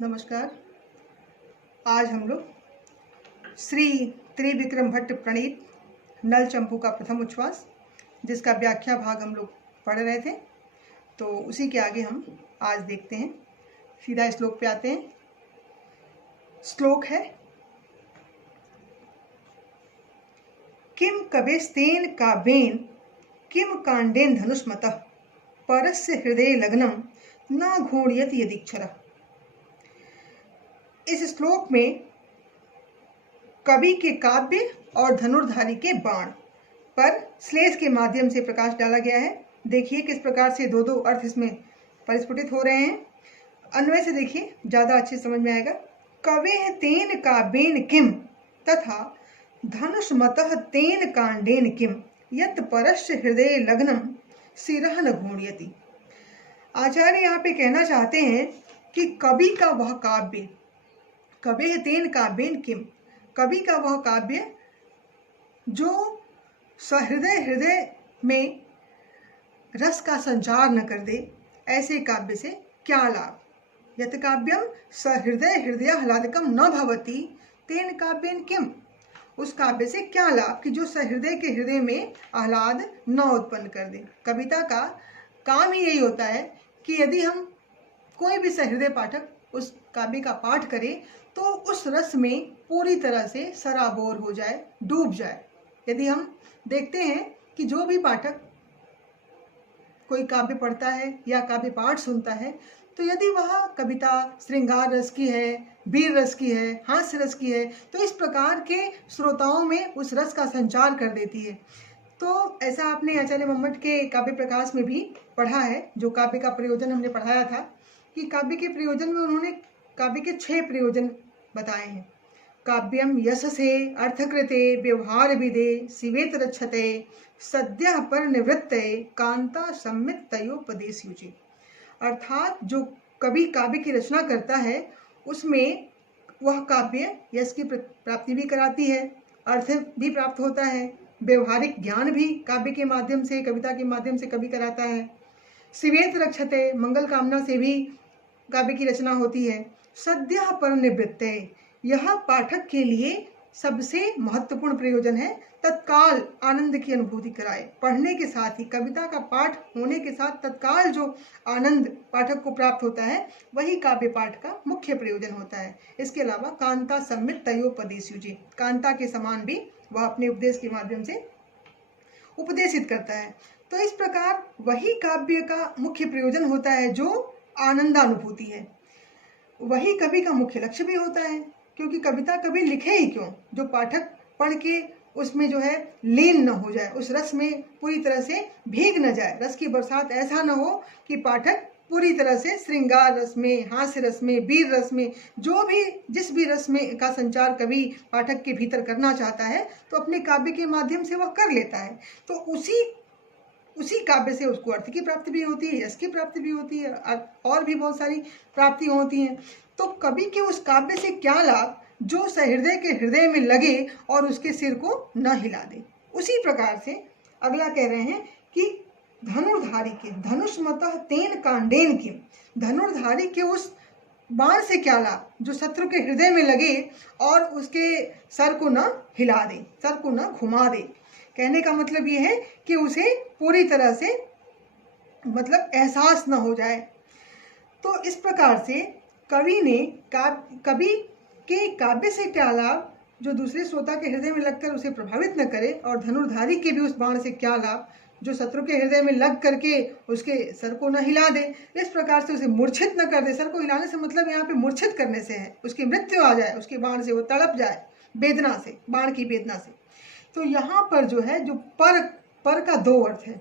नमस्कार। आज हम लोग श्री त्रिविक्रम भट्ट प्रणीत नल चंपू का प्रथम उच्छ्वास, जिसका व्याख्या भाग हम लोग पढ़ रहे थे, तो उसी के आगे हम आज देखते हैं। सीधा श्लोक पे आते हैं। श्लोक है, किम कवेस्तेन काव्येन किम कांडेन धनुष्मतः परस्य हृदय लग्नम न घूर्यति यदीक्षरः। इस श्लोक में कवि के काव्य और धनुर्धारी के बाण पर श्लेष के माध्यम से प्रकाश डाला गया है। देखिए किस प्रकार से दो अर्थ इसमें परिस्फुटित हो रहे हैं। अन्वय से देखिए, ज़्यादा अच्छे समझ में आएगा। कवेः तेन काव्येन किम तथा धनुष्मतः तेन कांडेन किम यत् परस्य हृदय लग्नम शिरः न घूर्यति। आचार्य यहाँ पे कहना चाहते हैं कि कवि का वह काव्य, कवेः तेन काव्येन किम, कवि का वह काव्य जो सहृदय में रस का संचार न कर दे, ऐसे काव्य से क्या लाभ। यत् काव्यम सहृदयाह्लादकम न भवति तेन काव्येन किम, उस काव्य से क्या लाभ कि जो सहृदय के हृदय में आह्लाद न उत्पन्न कर दे। कविता का काम ही यही होता है कि यदि हम कोई भी सहृदय पाठक उस काव्य का पाठ करे तो उस रस में पूरी तरह से सराबोर हो जाए, डूब जाए। यदि हम देखते हैं कि जो भी पाठक कोई काव्य पढ़ता है या काव्य पाठ सुनता है, तो यदि वह कविता श्रृंगार रस की है, वीर रस की है, हास्य रस की है, तो इस प्रकार के श्रोताओं में उस रस का संचार कर देती है। तो ऐसा आपने आचार्य मम्मट के काव्य प्रकाश में भी पढ़ा है, जो काव्य का प्रयोजन हमने पढ़ाया था, कि काव्य के प्रयोजन में उन्होंने काव्य के 6 प्रयोजन बताए हैं। काव्यम यशसे अर्थकृते व्यवहार विदे शिवेत रक्षते सद्यः पर निवृत्ते कांता सम्मित तयोपदेशयुचे। अर्थात जो कवि काव्य की रचना करता है उसमें वह काव्य यश की प्राप्ति भी कराती है, अर्थ भी प्राप्त होता है, व्यवहारिक ज्ञान भी काव्य के माध्यम से, कविता के माध्यम से कवि कराता है। शिवेत रक्षते, मंगल कामना से भी काव्य की रचना होती है। सद्यः पर निवृत्ते, यह पाठक के लिए सबसे महत्वपूर्ण प्रयोजन है। तत्काल आनंद की अनुभूति कराए, पढ़ने के साथ ही, कविता का पाठ होने के साथ तत्काल जो आनंद पाठक को प्राप्त होता है, वही काव्य पाठ का मुख्य प्रयोजन होता है। इसके अलावा कांता सम्मित तयोपदेशयुचे, कांता के समान भी वह अपने उपदेश के माध्यम से उपदेशित करता है। तो इस प्रकार वही काव्य का मुख्य प्रयोजन होता है जो आनंदानुभूति है। वही कवि का मुख्य लक्ष्य भी होता है, क्योंकि कविता कवि लिखे ही क्यों, जो पाठक पढ़ के उसमें जो है लीन न हो जाए, उस रस में पूरी तरह से भीग न जाए। रस की बरसात ऐसा न हो कि पाठक पूरी तरह से श्रृंगार रस में, हास्य रस में, वीर रस में, जो भी जिस भी रस में का संचार कवि पाठक के भीतर करना चाहता है, तो अपने काव्य के माध्यम से वह कर लेता है। तो उसी काव्य से उसको अर्थ की प्राप्ति भी होती है, यश की प्राप्ति भी होती है, और भी बहुत सारी प्राप्तियाँ होती हैं। तो कवि के उस काव्य से क्या लाभ जो सहृदय के हृदय में लगे और उसके सिर को न हिला दे। उसी प्रकार से अगला कह रहे हैं कि धनुर्धारी के धनुष्मतः तेन कांडेन किम, धनुर्धारी के उस बाण से क्या लाभ जो शत्रु के हृदय में लगे और उसके सर को न हिला दे, सर को न घुमा दे। कहने का मतलब ये है कि उसे पूरी तरह से मतलब एहसास न हो जाए। तो इस प्रकार से कवि के काव्य से क्या लाभ जो दूसरे श्रोता के हृदय में लगकर उसे प्रभावित न करे, और धनुर्धारी के भी उस बाण से क्या लाभ जो शत्रु के हृदय में लग करके उसके सर को न हिला दे, इस प्रकार से उसे मूर्छित न कर दे। सर को हिलाने से मतलब यहाँ पे मूर्छित करने से है, उसकी मृत्यु आ जाए, उसके बाण से वो तड़प जाए वेदना से, बाण की वेदना से। तो यहाँ पर जो है, जो पर का 2 अर्थ है,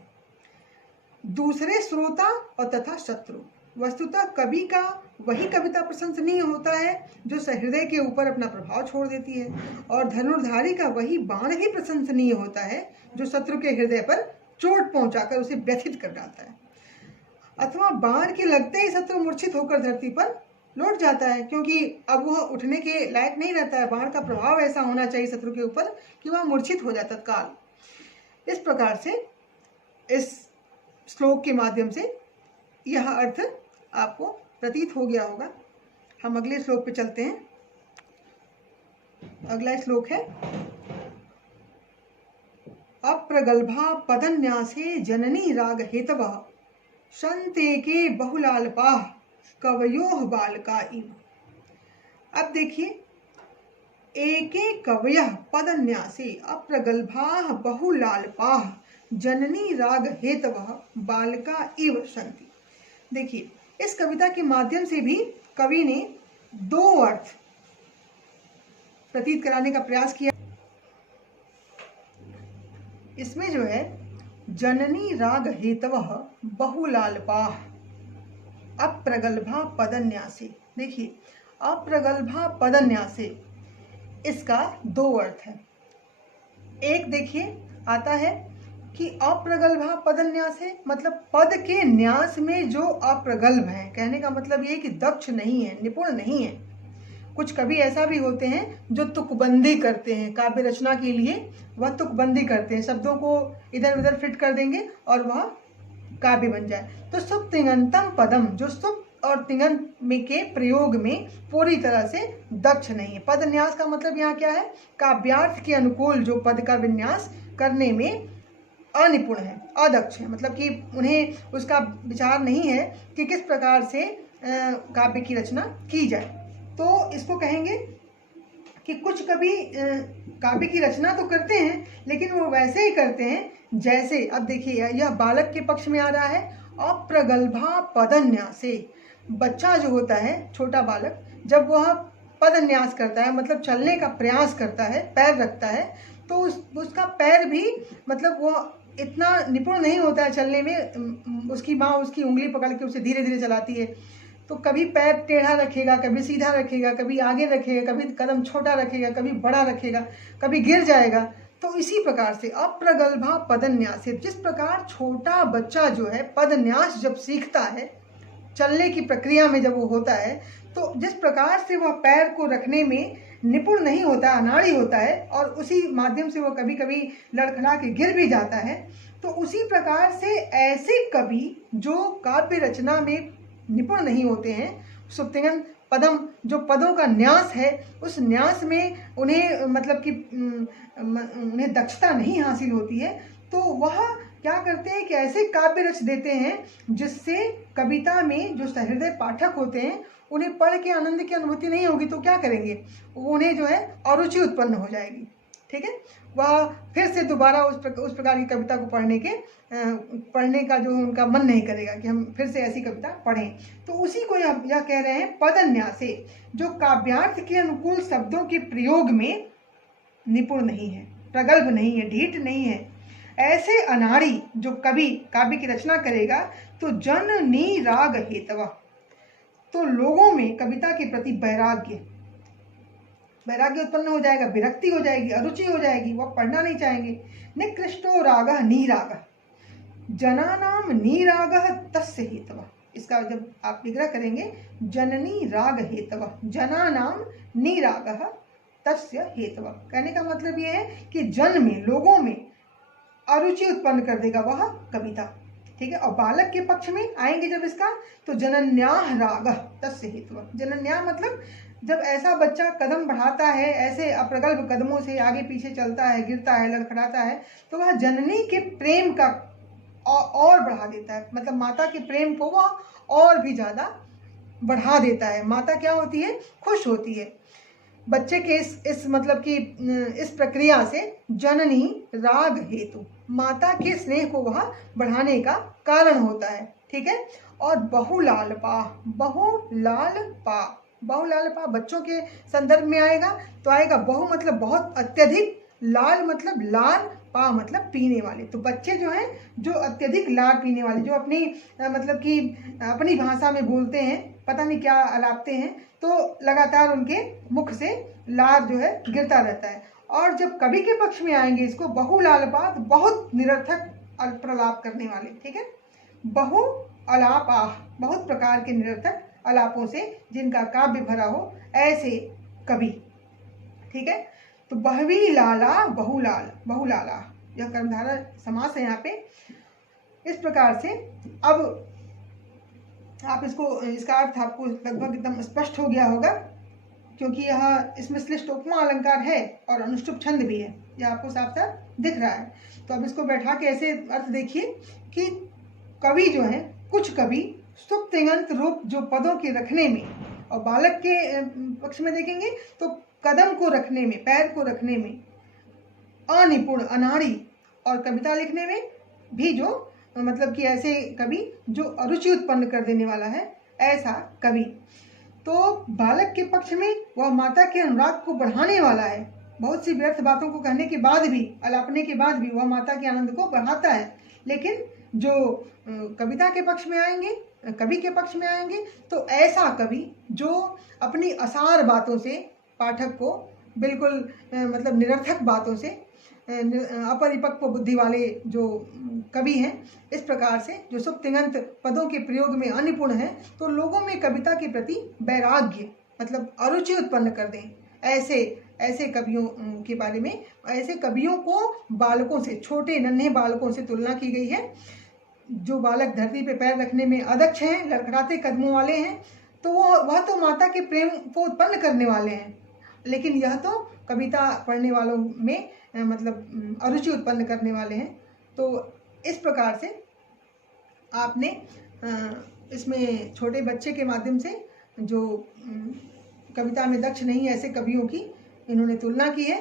दूसरे श्रोता और तथा शत्रु। वस्तुतः कवि का वही कविता प्रशंसनीय होता है जो सहृदय के ऊपर अपना प्रभाव छोड़ देती है, और धनुर्धारी का वही बाण ही प्रशंसनीय होता है जो शत्रु के हृदय पर चोट पहुंचाकर उसे व्यथित कर डालता है, अथवा बाण के लगते ही शत्रु मूर्छित होकर धरती पर लौट जाता है, क्योंकि अब वह उठने के लायक नहीं रहता है। बाण का प्रभाव ऐसा होना चाहिए शत्रु के ऊपर कि वह मूर्छित हो जाता तत्काल। इस प्रकार से इस श्लोक के माध्यम से यह अर्थ आपको प्रतीत हो गया होगा। हम अगले श्लोक पे चलते हैं। अगला श्लोक है अप्रगल्भा पदन्यासे जननी राग हेतवः संते के बहुलाल्पाः कवयोः बालका इव। अब देखिए, एके कवयः पदन्यासे अप्रगल्भाः बहुलाल्पाः जननी राग हेतवः बालका इव सन्ति। देखिए, इस कविता के माध्यम से भी कवि ने दो अर्थ प्रतीत कराने का प्रयास किया। इसमें जो है जननी राग हेतवः बहुलाल्पाः अप्रगल्भा पदन्यासे। देखिए, अप्रगल्भा पदन्यासे, इसका दो अर्थ है। एक देखिए आता है कि अप्रगल्भा पदन्यास है, मतलब पद के न्यास में जो अप्रगल्भ है, कहने का मतलब ये कि दक्ष नहीं है, निपुण नहीं है। कुछ कवि ऐसा भी होते हैं जो तुकबंदी करते हैं, काव्य रचना के लिए वह तुकबंदी करते हैं, शब्दों को इधर उधर फिट कर देंगे और वह काव्य बन जाए। तो सुप तिङंतम पदम, जो सुप और तिङंत में के प्रयोग में पूरी तरह से दक्ष नहीं है। पद न्यास का मतलब यहाँ क्या है, काव्यार्थ के अनुकूल जो पद का विन्यास करने में अनिपुण है, अदक्ष है, मतलब कि उन्हें उसका विचार नहीं है कि किस प्रकार से काव्य की रचना की जाए। तो इसको कहेंगे कि कुछ कवि काव्य की रचना तो करते हैं, लेकिन वो वैसे ही करते हैं जैसे, अब देखिए यह बालक के पक्ष में आ रहा है, अप्रगल्भा पदन्यासे। बच्चा जो होता है, छोटा बालक, जब वह पदन्यास करता है, मतलब चलने का प्रयास करता है, पैर रखता है, तो उसका पैर भी, मतलब वह इतना निपुण नहीं होता है चलने में। उसकी माँ उसकी उंगली पकड़ के उसे धीरे धीरे चलाती है, तो कभी पैर टेढ़ा रखेगा, कभी सीधा रखेगा, कभी आगे रखेगा, कभी कदम छोटा रखेगा, कभी बड़ा रखेगा, कभी गिर जाएगा। तो इसी प्रकार से अप्रगल्भा पदन्यास, जिस प्रकार छोटा बच्चा जो है पदन्यास जब सीखता है, चलने की प्रक्रिया में जब वो होता है, तो जिस प्रकार से वह पैर को रखने में निपुण नहीं होता, अनाड़ी होता है, और उसी माध्यम से वो कभी कभी लड़खड़ा के गिर भी जाता है, तो उसी प्रकार से ऐसे कवि जो काव्य रचना में निपुण नहीं होते हैं, सुप्तिङंत पदम, जो पदों का न्यास है, उस न्यास में उन्हें, मतलब कि उन्हें दक्षता नहीं हासिल होती है, तो वह क्या करते हैं कि ऐसे काव्य रच देते हैं जिससे कविता में जो सहृदय पाठक होते हैं उन्हें पढ़ के आनंद की अनुभूति नहीं होगी। तो क्या करेंगे, उन्हें जो है अरुचि उत्पन्न हो जाएगी। ठीक है, वह फिर से दोबारा उस प्रकार की कविता को पढ़ने का जो उनका मन नहीं करेगा कि हम फिर से ऐसी कविता पढ़ें। तो उसी को यह कह रहे हैं पदन्यासे, जो काव्यार्थ के अनुकूल शब्दों के प्रयोग में निपुण नहीं है, प्रगल्भ नहीं है, ढीठ नहीं है। ऐसे अनाड़ी जो कवि काव्य की रचना करेगा, तो जननी राग हेतवा, तो लोगों में कविता के प्रति वैराग्य उत्पन्न हो जाएगा, विरक्ति हो जाएगी, अरुचि हो जाएगी, वह पढ़ना नहीं चाहेंगे। निकृष्टो रागः नीरागः, जनानाम नीरागः तस्य हेतवः। इसका जब आप विग्रह करेंगे, जननी राग हेतवः, जनानाम नीरागः तस्य हेतवः, कहने का मतलब यह है कि जन में, लोगों में अरुचि उत्पन्न कर देगा वह कविता। ठीक है, और बालक के पक्ष में आएंगे जब इसका, तो जनन्याह रागः तस्य हेतवः। जनन्याह मतलब जब ऐसा बच्चा कदम बढ़ाता है, ऐसे अप्रगल्भ कदमों से आगे पीछे चलता है, गिरता है, लड़खड़ाता है, तो वह जननी के प्रेम का और बढ़ा देता है, मतलब माता के प्रेम को वह और भी ज़्यादा बढ़ा देता है। माता क्या होती है, खुश होती है बच्चे के इस मतलब कि इस प्रक्रिया से। जननी राग हेतु, माता के स्नेह को वह बढ़ाने का कारण होता है। ठीक है, और बहुलाल्पा, बहुलाल्पा बच्चों के संदर्भ में आएगा, तो आएगा बहु मतलब बहुत अत्यधिक, लाल मतलब लाल, पा मतलब पीने वाले। तो बच्चे जो हैं जो अत्यधिक लाल पीने वाले, जो अपनी मतलब कि अपनी भाषा में बोलते हैं, पता नहीं क्या अलापते हैं, तो लगातार उनके मुख से लाल जो है गिरता रहता है। और जब कवि के पक्ष में आएंगे इसको बहुलाल्पा, बहुत निरर्थक प्रलाप करने वाले। ठीक है, बहु अलापा, बहुत प्रकार के निरर्थक अलापों से जिनका काव्य भरा हो, ऐसे कवि। ठीक है, तो बहवी लाला बहुलाल, बहुलाला, यह कर्मधारय समास है यहाँ पे। इस प्रकार से अब आप इसका अर्थ आपको लगभग एकदम स्पष्ट हो गया होगा, क्योंकि यह इसमें श्लिष्ट उपमा अलंकार है और अनुष्टुप छंद भी है, यह आपको साफ साफ दिख रहा है। तो अब इसको बैठा के ऐसे अर्थ देखिए कि कवि जो है, कुछ कवि सुप्तिंगंत रूप जो पदों के रखने में, और बालक के पक्ष में देखेंगे तो कदम को रखने में, पैर को रखने में अनिपुण, अनाड़ी, और कविता लिखने में भी जो मतलब कि ऐसे कवि जो अरुचि उत्पन्न कर देने वाला है, ऐसा कवि। तो बालक के पक्ष में वह माता के अनुराग को बढ़ाने वाला है, बहुत सी व्यर्थ बातों को कहने के बाद भी, अलापने के बाद भी वह माता के आनंद को बढ़ाता है। लेकिन जो कविता के पक्ष में आएंगे, कवि के पक्ष में आएंगे, तो ऐसा कवि जो अपनी असार बातों से पाठक को बिल्कुल मतलब निरर्थक बातों से, अपरिपक्व बुद्धि वाले जो कवि हैं, इस प्रकार से जो सुप्तिंगंत पदों के प्रयोग में अनिपुण हैं, तो लोगों में कविता के प्रति वैराग्य मतलब अरुचि उत्पन्न कर दें, ऐसे कवियों के बारे में, ऐसे कवियों को बालकों से, छोटे नन्हे बालकों से तुलना की गई है। जो बालक धरती पे पैर रखने में अदक्ष हैं, लड़खड़ाते कदमों वाले हैं, तो वह तो माता के प्रेम को उत्पन्न करने वाले हैं, लेकिन यह तो कविता पढ़ने वालों में मतलब अरुचि उत्पन्न करने वाले हैं। तो इस प्रकार से आपने इसमें छोटे बच्चे के माध्यम से जो कविता में दक्ष नहीं है, ऐसे कवियों की इन्होंने तुलना की है।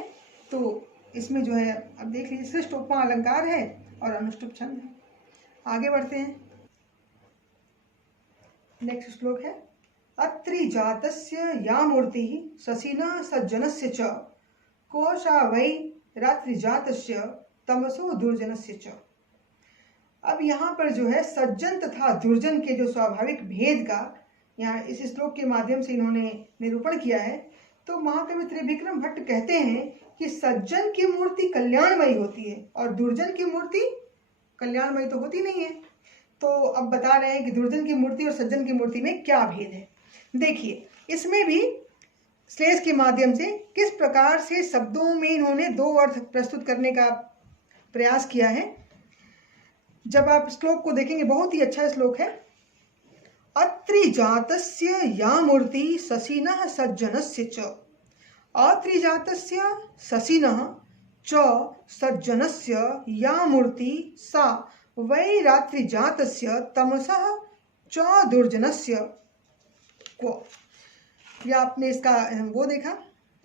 तो इसमें जो है, अब देख लीजिए, श्रेष्ठ उपमा अलंकार है और अनुष्टुप छंद है। आगे बढ़ते हैं। नेक्स्ट श्लोक है, अत्रि जातस्य या मूर्ति ससीना सज्जनस्य च कोशा वै रात्रि जातस्य तमसो दुर्जनस्य च। अब यहाँ पर जो है सज्जन तथा दुर्जन के जो स्वाभाविक भेद का यहाँ इस श्लोक के माध्यम से इन्होंने निरूपण किया है। तो महाकवि त्रिविक्रम भट्ट कहते हैं कि सज्जन की मूर्ति कल्याणमयी होती है और दुर्जन की मूर्ति कल्याणमयी तो होती नहीं है। तो अब बता रहे हैं कि दुर्जन की मूर्ति और सज्जन की मूर्ति में क्या भेद है। देखिए, इसमें भी श्लेष के माध्यम से किस प्रकार से शब्दों में इन्होंने दो अर्थ प्रस्तुत करने का प्रयास किया है। जब आप श्लोक को देखेंगे, बहुत ही अच्छा श्लोक है। अत्रिजातस्य या मूर्ति ससीनः सज्जनस्य च, अत्रिजातस्य ससीनः च सज्जनस्य या मूर्ति सा वै रात्रिजातस्य तमसः च दुर्जनस्य को। या आपने इसका वो देखा,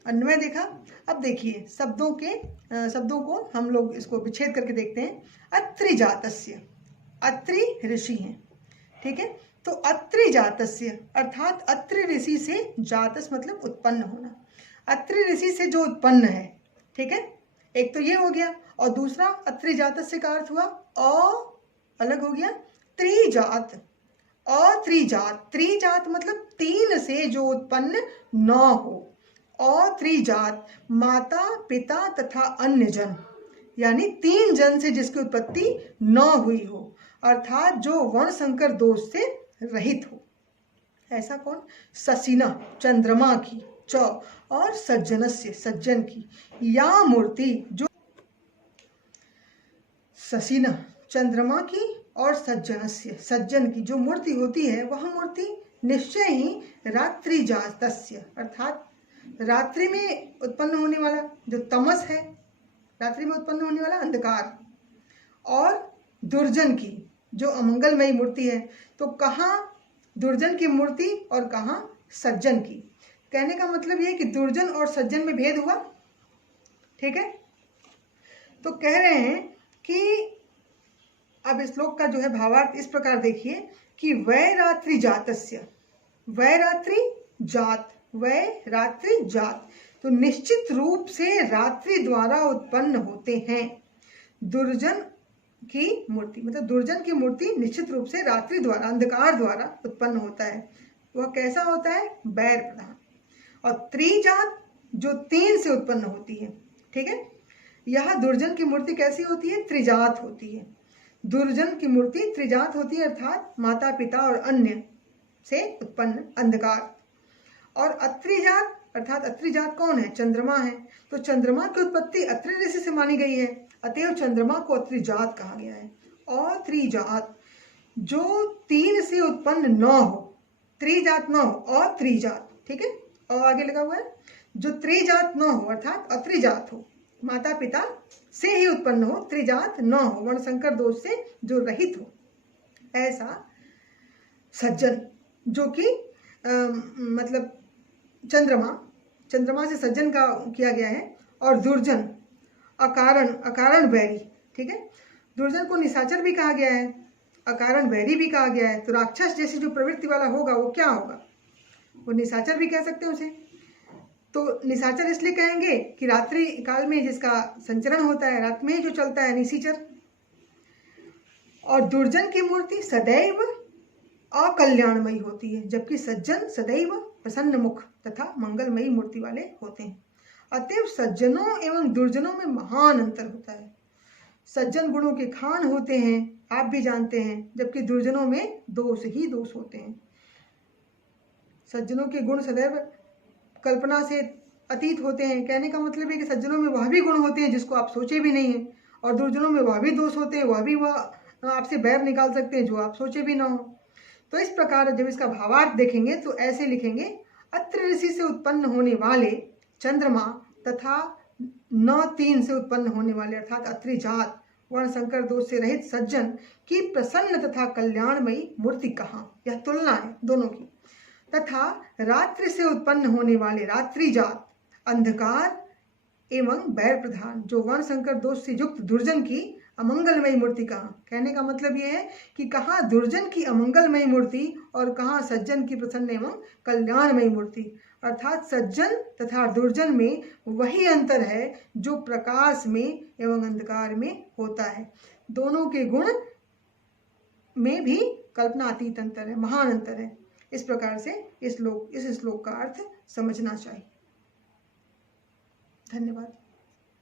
अन्वय देखा। अब देखिए शब्दों को हम लोग इसको विच्छेद करके देखते हैं। अत्रिजातस्य, अत्रि ऋषि हैं, ठीक है। तो अत्रिजातस्य अर्थात अत्रि ऋषि से, जातस मतलब उत्पन्न होना, अत्रि ऋषि से जो उत्पन्न है, ठीक है। एक तो ये हो गया, और दूसरा अत्रिजातस्य का अर्थ हुआ अलग हो गया, त्रिजात, अत्रिजात, त्रिजात मतलब तीन से जो उत्पन्न न हो, अत्रिजात माता पिता तथा अन्य जन, यानी तीन जन से जिसकी उत्पत्ति न हुई हो, अर्थात जो वर्ण संकर दोष से रहित हो। ऐसा कौन? ससीना चंद्रमा की, च और सज्जनस्य सज्जन की, या मूर्ति जो ससीना चंद्रमा की और सज्जनस्य सज्जन की जो मूर्ति होती है, वह मूर्ति निश्चय ही रात्रिजातस्य अर्थात रात्रि में उत्पन्न होने वाला जो तमस है, रात्रि में उत्पन्न होने वाला अंधकार, और दुर्जन की जो अमंगलमयी मूर्ति है। तो कहाँ दुर्जन की मूर्ति और कहाँ सज्जन की। कहने का मतलब ये कि दुर्जन और सज्जन में भेद हुआ, ठीक है। तो कह रहे हैं कि अब इस श्लोक का जो है भावार्थ इस प्रकार देखिए कि वै रात्रि जातस्य, वै रात्रि जात, वै रात्रि जात, तो निश्चित रूप से रात्रि द्वारा उत्पन्न होते हैं। दुर्जन की मूर्ति मतलब दुर्जन की मूर्ति निश्चित रूप से रात्रि द्वारा, अंधकार द्वारा उत्पन्न होता है। वह कैसा होता है? बैर प्रधान। और त्रिजात जो तीन से उत्पन्न होती है, ठीक है। यह दुर्जन की मूर्ति कैसी होती है? त्रिजात होती है। दुर्जन की मूर्ति त्रिजात होती है, अर्थात माता पिता और अन्य से उत्पन्न अंधकार। और अत्रिजात अर्थात अत्रिजात कौन है? चंद्रमा है। तो चंद्रमा की उत्पत्ति अत्रि ऋषि से मानी गई है, अतएव चंद्रमा को अत्रिजात कहा गया है। और त्रिजात जो तीन से उत्पन्न न हो, त्रिजात न हो और त्रिजात, ठीक है, और आगे लगा हुआ है, जो त्रिजात न हो अर्थात अत्रिजात हो, माता पिता से ही उत्पन्न हो, त्रिजात न हो, वर्णसंकर दोष से जो रहित हो, ऐसा सज्जन, जो कि मतलब चंद्रमा से सज्जन का किया गया है, और दुर्जन अकारण वैरी, ठीक है, दुर्जन को निशाचर भी कहा गया है, अकारण वैरी भी कहा गया है। तो राक्षस जैसी जो प्रवृत्ति वाला होगा वो क्या होगा, वो निशाचर भी कह सकते हैं उसे। तो निशाचर इसलिए कहेंगे कि रात्रि काल में जिसका संचरण होता है, रात में जो चलता है, निशाचर। और दुर्जन की मूर्ति सदैव अकल्याणमयी होती है, जबकि सज्जन सदैव प्रसन्न मुख तथा मंगलमयी मूर्ति वाले होते हैं। अतएव सज्जनों एवं दुर्जनों में महान अंतर होता है। सज्जन गुणों के खान होते हैं, आप भी जानते हैं, जबकि दुर्जनों में दोष ही दोष होते हैं। सज्जनों के गुण सदैव कल्पना से अतीत होते हैं, कहने का मतलब है कि सज्जनों में वह भी गुण होते हैं जिसको आप सोचे भी नहीं है, और दुर्जनों में वह भी दोष होते हैं, वह आपसे बैर निकाल सकते हैं जो आप सोचे भी ना हो। तो इस प्रकार जब इसका भावार्थ देखेंगे तो ऐसे लिखेंगे, अत्र ऋषि से उत्पन्न होने वाले चंद्रमा तथा न तीन से उत्पन्न होने वाले अर्थात अत्रिजात वर्णसंकर दोष से रहित सज्जन की प्रसन्न तथा कल्याणमयी मूर्ति कहाँ, यह तुलना है दोनों की। तथा रात्रि से उत्पन्न होने वाले रात्रिजात अंधकार एवं बैर प्रधान जो वर्णसंकर दोष से युक्त दुर्जन की अमंगलमयी मूर्ति कहाँ, कहने का मतलब यह है कि कहाँ दुर्जन की अमंगलमयी मूर्ति और कहाँ सज्जन की प्रसन्न एवं कल्याणमयी मूर्ति, अर्थात सज्जन तथा दुर्जन में वही अंतर है जो प्रकाश में एवं अंधकार में होता है। दोनों के गुण में भी कल्पनातीत अंतर है, महान अंतर है। इस प्रकार से इस श्लोक का अर्थ समझना चाहिए। धन्यवाद।